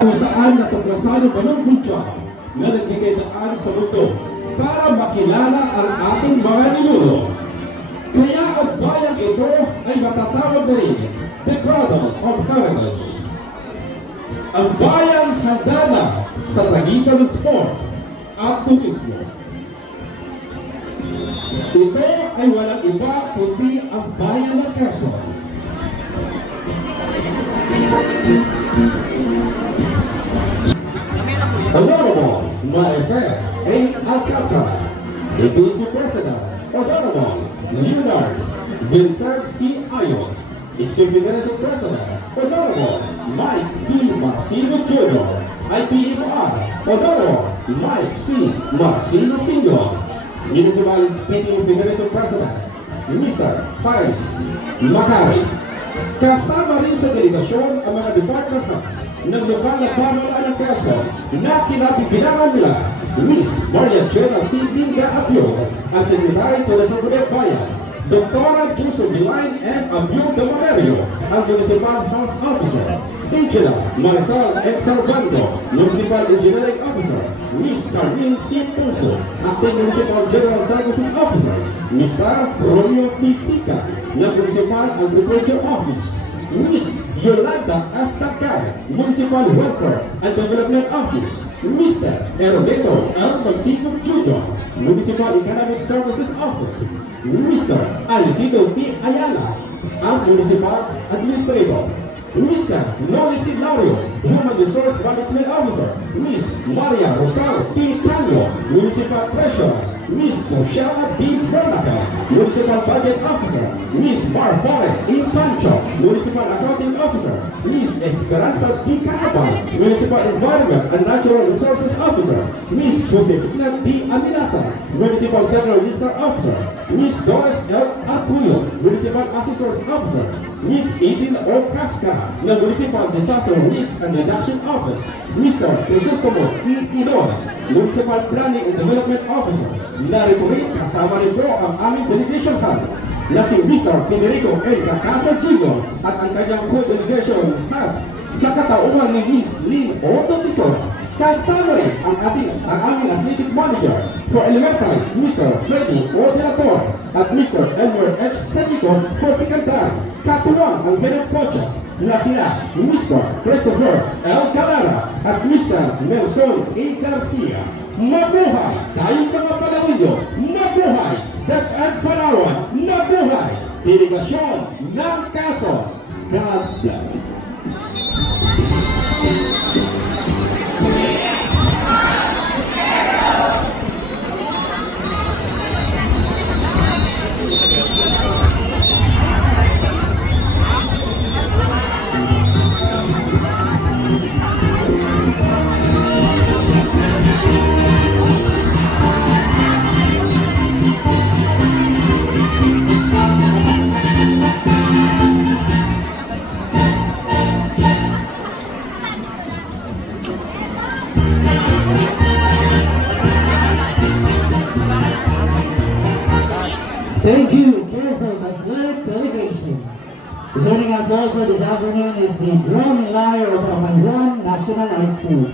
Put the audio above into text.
kung saan natuklasan ng panungkultya na nagbigay daan sa mundo para makilala ang ating mga ninuno. Kaya ang bayang ito ay matatawag na rin the Cradle of Heritage. Ang bayang handa na sa tagisan ng sports at turismo. Ito ay walang iba kundi ang bayan ng Quezon. Honorable Marifer A. Alcantara, APC President. Honorable Leonard Vincent C. Ayon, State Federation President. Honorable Mike B. Marcino Jr., IPMR. Honorable Mike C. Marcino Sr., Municipal PTO Federation President. Mr. Pais Macari. Kasama rin sa delegasyon ang mga department heads ng lokal na pamahalaan ng Quezon na kinabibilangan nila Miss Maria Jena C. Dinga Abiog, ang Secretary to the Secretary Bayan, Dr. Joseph Villain M. Abiog de Valerio, ang Municipal Health Officer, Angela Marisol F. Salvando, Municipal Engineering Officer, Miss Carmen C. Puso, Acting Municipal General Services Officer, Mr. Romeo P. Sica, ng Municipal Agriculture Office, Miss Yolanda F. Takay, Municipal Welfare and Development Office, Mr. Erobeto L. Magsipog Jr., Municipal Economic Services Office, Mr. Alicito T. Ayala, ang Municipal Administrator, Mr. Noris Hilario, Human Resource Management Officer, Miss Maria Rosal T. Tanyo, Municipal Treasurer, Miss Oshana B. Bernaca, Municipal Budget Officer, Miss Marfore E. Pancho, Municipal Accounting Officer, Miss Esperanza B. Canaban, Municipal Environment and Natural Resources Officer, Miss Josefina D. Aminasa, Municipal Central Register Officer, Miss Doris L. Artuyo, Municipal Assessors Officer, Miss Edin O. Casca, ng Municipal Disaster Risk and Reduction Office, Mr. Crisostomo E. Idor, Municipal Planning and Development Officer. Narito rin kasama rin po ang aming delegation head na si Mr. Federico A. Cacasa Jr. at ang kanyang co-delegation head sa katauhan ni Miss Lynn Otto Tisora. Kasama rin ang aming athletic manager for elementary, Mr. Freddy O. De La Torre at Mr. Elmer H. Senico for secondary. Katuwang ang head coaches na sila Mr. Christopher L. Calara at Mr. Nelson A. Garcia. Mabuhay tayong mga Palawinyo! Mabuhay DepEd Palawan! Mabuhay delegasyon ng Quezon! God bless! Thank you, Quezon Athletic Delegation. Joining us also this afternoon is the drum and lyre of Amangran National High School.